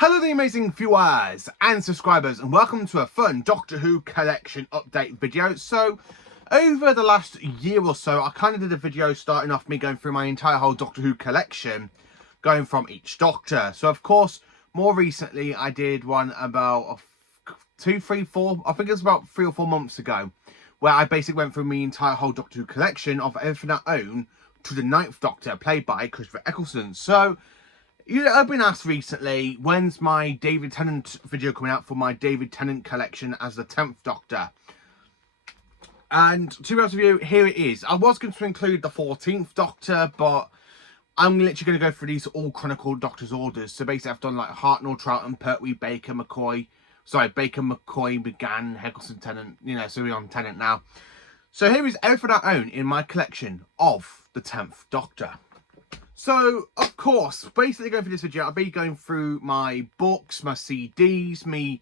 Hello the amazing viewers and subscribers, and welcome to a fun Doctor Who collection update video. So over the last year or so, I kind of did a video starting off me going through my entire whole Doctor Who collection, going from each Doctor. So of course, more recently I did one about 2, 3, 4, I think it was about 3 or 4 months ago, where I basically went through my entire whole Doctor Who collection of Everything I Own to the 9th Doctor, played by Christopher Eccleston. So I've been asked recently, when's my David Tennant video coming out for my David Tennant collection as the 10th Doctor? And to be honest with you, here it is. I was going to include the 14th Doctor, but I'm literally going to go through these all chronicled Doctor's orders. So basically I've done like Hartnell, Troughton, Pertwee, Baker, McCoy, McGann, Eccleston, Tennant, so we're on Tennant now. So here is everything I own in my collection of the 10th Doctor. So, of course, basically going through this video, I'll be going through my books, my CDs, me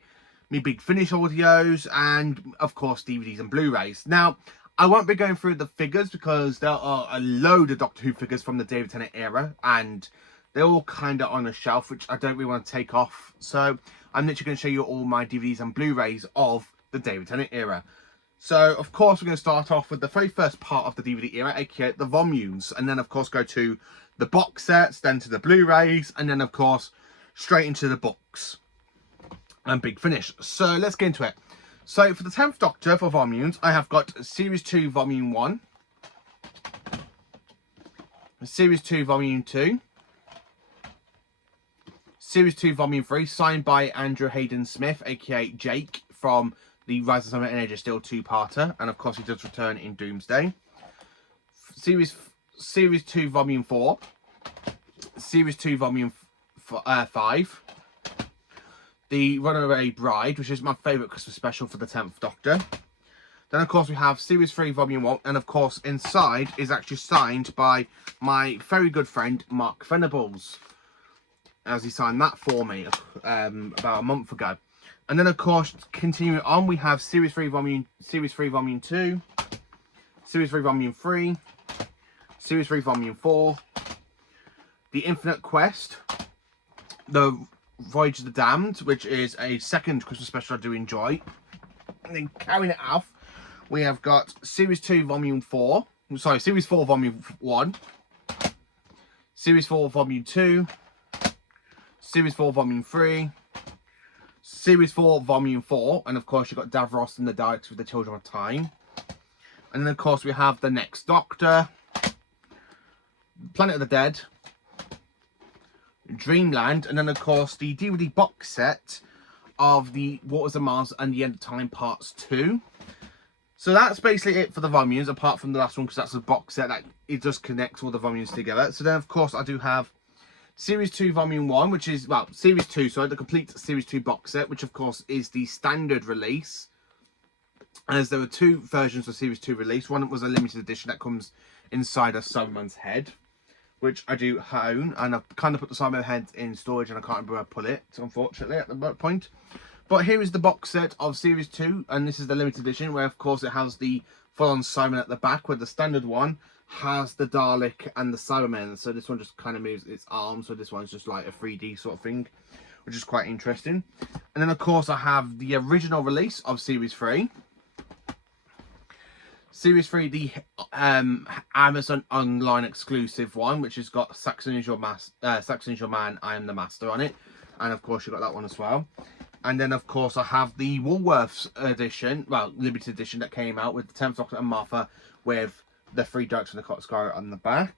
Big Finish audios, and, of course, DVDs and Blu-rays. Now, I won't be going through the figures because there are a load of Doctor Who figures from the David Tennant era, and they're all kind of on a shelf, which I don't really want to take off. So, I'm literally going to show you all my DVDs and Blu-rays of the David Tennant era. So, of course, we're going to start off with the very first part of the DVD era, aka the volumes, and then, of course, go to the box sets, then to the Blu-rays, and then, of course, straight into the books and Big Finish. So, let's get into it. So, for the 10th Doctor, for volumes, I have got Series 2, Volume 1, Series 2, Volume 2, Series 2, Volume 3, signed by Andrew Hayden Smith, aka Jake, from the Rise of Summit and Age of Steel 2-parter, and of course he does return in Doomsday. Series 2, Volume 4. Series 2, Volume 5. The Runaway Bride, which is my favourite Christmas special for the 10th Doctor. Then, of course, we have Series 3, Volume 1. And, of course, inside is actually signed by my very good friend, Mark Venables, as he signed that for me about a month ago. And then, of course, continuing on, we have Series 3, Volume 2. Series 3, Volume 3. Series 3, Volume 4, The Infinite Quest, The Voyage of the Damned, which is a second Christmas special I do enjoy. And then carrying it off, we have got Series 2, Volume 4, Series 4, Volume 1, Series 4, Volume 2, Series 4, Volume 3, Series 4, Volume 4, and of course you've got Davros and the Daleks with the Children of Time. And then of course we have The Next Doctor, Planet of the Dead, Dreamland, and then of course the DVD box set of the Waters of Mars and the End of Time Parts 2. So that's basically it for the volumes, apart from the last one, because that's a box set that it does connect all the volumes together. So then of course I do have Series 2 Volume 1, which is, well, Series 2, sorry, the complete Series 2 box set, which of course is the standard release, as there were 2 versions of Series 2 release. One was a limited edition that comes inside a Cyberman's head, which I do own, and I've kind of put the Cyberman's head in storage and I can't remember where I put it, unfortunately, at the point. But here is the box set of Series 2, and this is the limited edition, where of course it has the full-on Cyberman at the back, where the standard one has the Dalek and the Cyberman. So this one just kind of moves its arms, so this one's just like a 3D sort of thing, which is quite interesting. And then of course I have the original release of Series 3. Series 3, the Amazon online exclusive one, which has got Saxon is your man, I am the master on it. And of course you've got that one as well. And then of course I have the Woolworths edition, well, limited edition, that came out with the 10th Doctor and Martha with the 3 Daleks and the Clock Scar on the back.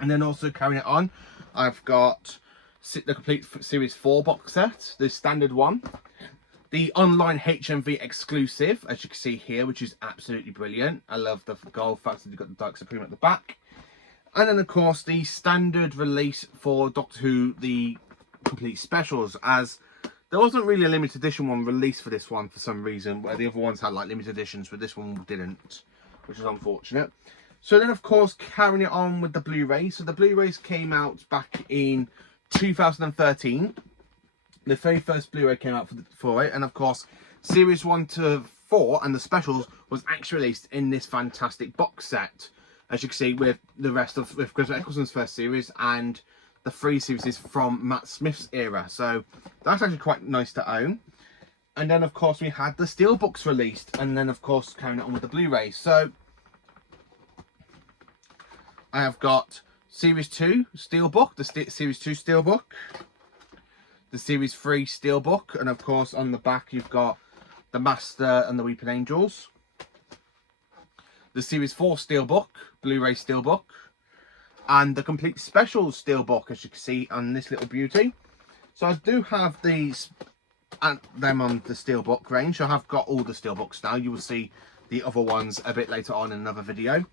And then also carrying it on, I've got the complete Series 4 box set, the standard one. The online HMV exclusive, as you can see here, which is absolutely brilliant. I love the gold fact that you've got the Dark Supreme at the back. And then, of course, the standard release for Doctor Who, the complete specials, as there wasn't really a limited edition one released for this one for some reason, where the other ones had like limited editions, but this one didn't, which is unfortunate. So then, of course, carrying it on with the Blu-rays. So the Blu-rays came out back in 2013. The very first Blu-ray came out for it, and of course Series 1 to 4 and the specials was actually released in this fantastic box set, as you can see, with the rest of Christopher Eccleston's first series and the 3 series is from Matt Smith's era. So that's actually quite nice to own. And then, of course, we had the Steelbooks released. And then, of course, carrying it on with the Blu-rays. So I have got Series 2 Steelbook, the Series 2 Steelbook, the Series 3 Steelbook, and of course on the back you've got the Master and the Weeping Angels, the Series 4 Steelbook, Blu-ray Steelbook, and the Complete Specials Steelbook, as you can see on this little beauty. So I do have these and them on the Steelbook range. I have got all the Steelbooks now. You will see the other ones a bit later on in another video.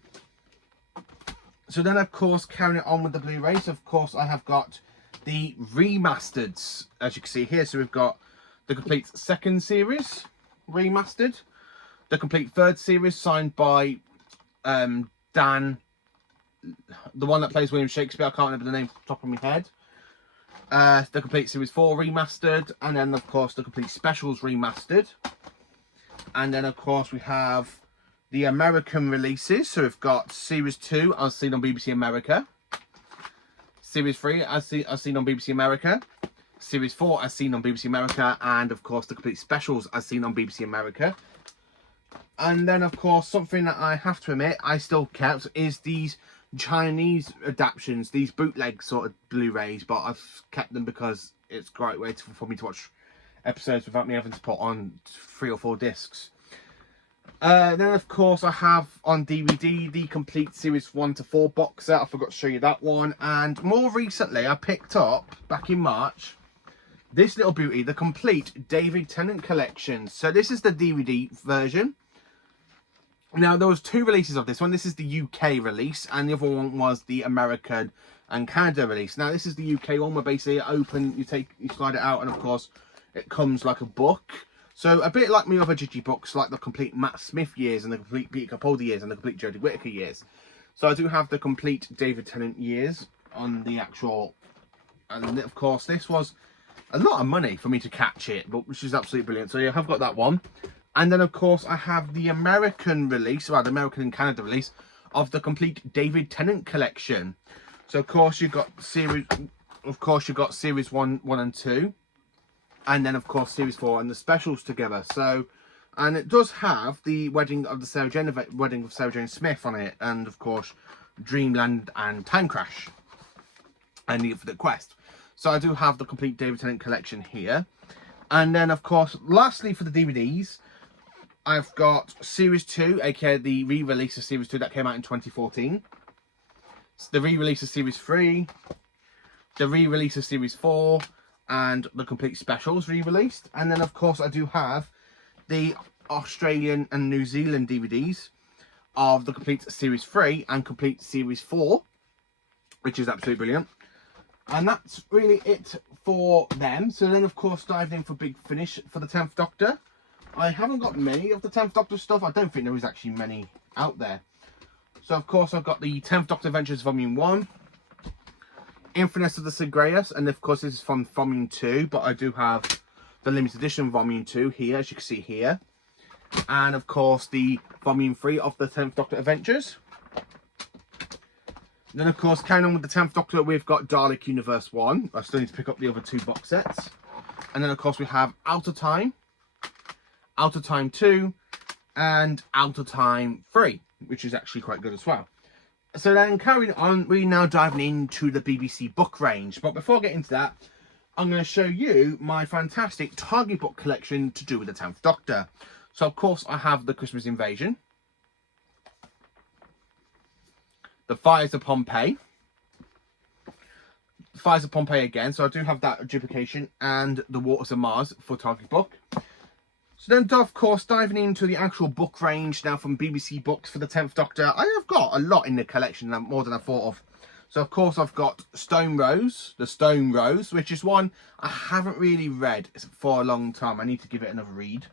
So then, of course, carrying it on with the Blu-rays, of course, I have got the remasters, as you can see here. So we've got the Complete Second Series remastered, the Complete Third Series signed by Dan, the one that plays William Shakespeare. I can't remember the name off the top of my head. The Complete Series 4 remastered, and then, of course, the Complete Specials remastered. And then, of course, we have the American releases. So we've got Series 2 as seen on BBC America, Series 3 as seen on BBC America, Series 4 as seen on BBC America, and of course the Complete Specials as seen on BBC America. And then, of course, something that I have to admit I still kept is these Chinese adaptions, these bootleg sort of Blu-rays, but I've kept them because it's a great way for me to watch episodes without me having to put on 3 or 4 discs. Then, of course, I have on DVD the Complete Series 1 to 4 box set. I forgot to show you that one. And more recently, I picked up, back in March, this little beauty, the Complete David Tennant Collection. So this is the DVD version. Now, there was 2 releases of this one. This is the UK release, and the other one was the American and Canada release. Now, this is the UK one where basically you slide it out, and of course, it comes like a book. So a bit like my other Gigi books, like the Complete Matt Smith years and the Complete Peter Capaldi years and the Complete Jodie Whittaker years. So I do have the Complete David Tennant years on the actual, and of course this was a lot of money for me to catch it, but which is absolutely brilliant. So yeah, I've got that one. And then of course I have the American release, well the American and Canada release of the Complete David Tennant collection. So of course you've got series 1 and 2. And then, of course, Series 4 and the specials together. So, and it does have the wedding of Sarah Jane Smith on it. And, of course, Dreamland and Time Crash. And the Infinite Quest. So, I do have the Complete David Tennant collection here. And then, of course, lastly for the DVDs, I've got Series 2, aka the re-release of Series 2 that came out in 2014. It's the re-release of Series 3. The re-release of Series 4. And the Complete Specials re-released. And then, of course, I do have the Australian and New Zealand DVDs of the Complete Series 3 and Complete Series 4, which is absolutely brilliant. And that's really it for them. So then, of course, diving in for Big Finish for the 10th Doctor. I haven't got many of the 10th Doctor stuff. I don't think there is actually many out there. So, of course, I've got the 10th Doctor Adventures Volume 1. Infamous of the Sigreus, and of course this is from Volume 2, but I do have the limited edition Volume 2 here, as you can see here. And of course the Volume 3 of the 10th Doctor Adventures. Then of course, carrying on with the 10th Doctor, we've got Dalek Universe 1. I still need to pick up the other 2 box sets. And then of course we have Out of Time 2, and Out of Time 3, which is actually quite good as well. So then, carrying on, we're now diving into the BBC book range. But before I get into that, I'm going to show you my fantastic Target book collection to do with the 10th Doctor. So, of course, I have The Christmas Invasion, The Fires of Pompeii, Fires of Pompeii again, so I do have that duplication, and The Waters of Mars for Target book. So then, of course, diving into the actual book range now from BBC Books for the 10th Doctor. I have got a lot in the collection, more than I thought of. So, of course, I've got Stone Rose, The Stone Rose, which is one I haven't really read for a long time. I need to give it another read.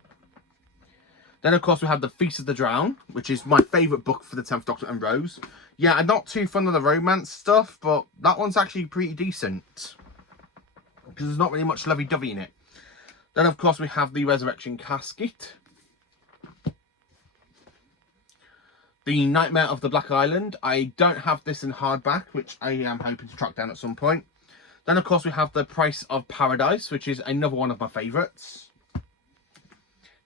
Then, of course, we have The Feast of the Drowned, which is my favourite book for the 10th Doctor and Rose. Yeah, I'm not too fond of the romance stuff, but that one's actually pretty decent. Because there's not really much lovey-dovey in it. Then, of course, we have The Resurrection Casket. The Nightmare of the Black Island. I don't have this in hardback, which I am hoping to track down at some point. Then, of course, we have The Price of Paradise, which is another one of my favourites.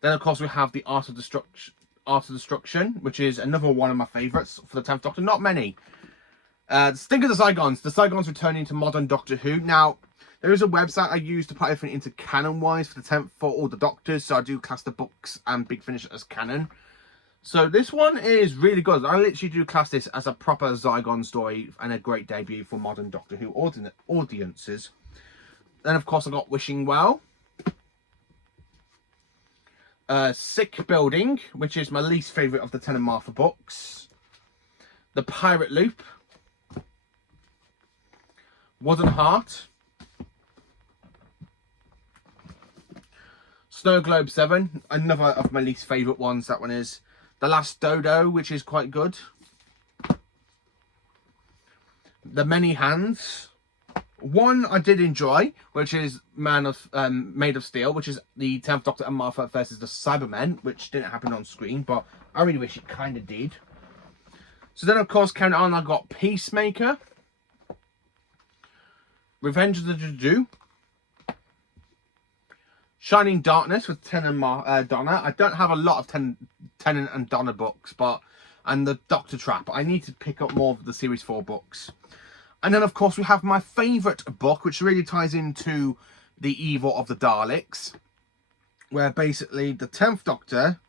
Then, of course, we have The Art of Destruction, which is another one of my favourites for the 10th Doctor. Not many. Stink of the Zygons. The Zygons returning to modern Doctor Who. Now, there is a website I use to put everything into canon-wise for the 10th for all the Doctors. So I do class the books and Big Finish as canon. So this one is really good. I literally do class this as a proper Zygon story and a great debut for modern Doctor Who audiences. Then, of course, I got Wishing Well. Sick Building, which is my least favourite of the Tennant Martha books. The Pirate Loop. Wooden Heart. Snow Globe 7, another of my least favourite ones, that one is. The Last Dodo, which is quite good. The Many Hands. One I did enjoy, which is Made of Steel, which is the 10th Doctor and Martha versus the Cybermen, which didn't happen on screen, but I really wish it kind of did. So then, of course, carrying on, I got Peacemaker. Revenge of the Juju. Shining Darkness with Tennant and Donna. I don't have a lot of Tennant and Donna books, and the Doctor Trap. I need to pick up more of the Series 4 books. And then, of course, we have my favourite book, which really ties into the evil of the Daleks, where basically the 10th Doctor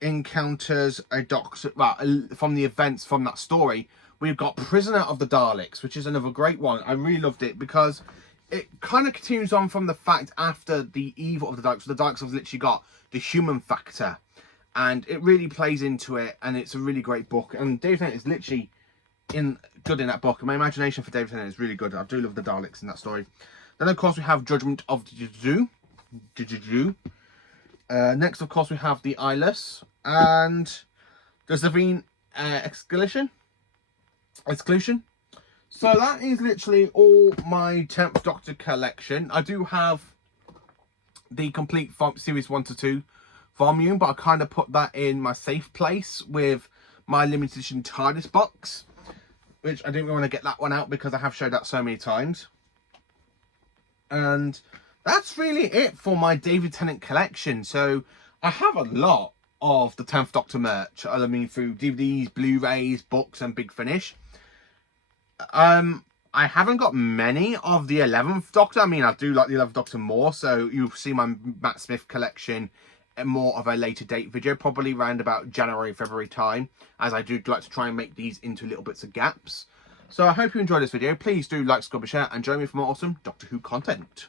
encounters a Doctor, well, from the events from that story. We've got Prisoner of the Daleks, which is another great one. I really loved it because it kind of continues on from the fact after the evil of the Daleks. The Daleks have literally got the human factor, and it really plays into it, and it's a really great book. And David Tennant is literally good in that book. My imagination for David Tennant is really good. I do love the Daleks in that story. Then, of course, we have Judgment of the Juju. Next, of course, we have The Eyeless and the Zavine Exclusion. So that is literally all my 10th Doctor collection. I do have the complete series 1 to 2 volume, but I kind of put that in my safe place with my limited edition TARDIS box, which I didn't want to get that one out because I have showed that so many times. And that's really it for my David Tennant collection. So I have a lot of the 10th Doctor merch. I mean, through DVDs, Blu-rays, books, and Big Finish. I haven't got many of the 11th Doctor. I mean, I do like the 11th Doctor more, so you'll see my Matt Smith collection in more of a later date video, probably around about January, February time, as I do like to try and make these into little bits of gaps. So I hope you enjoyed this video. Please do like, subscribe, share, and join me for more awesome Doctor Who content.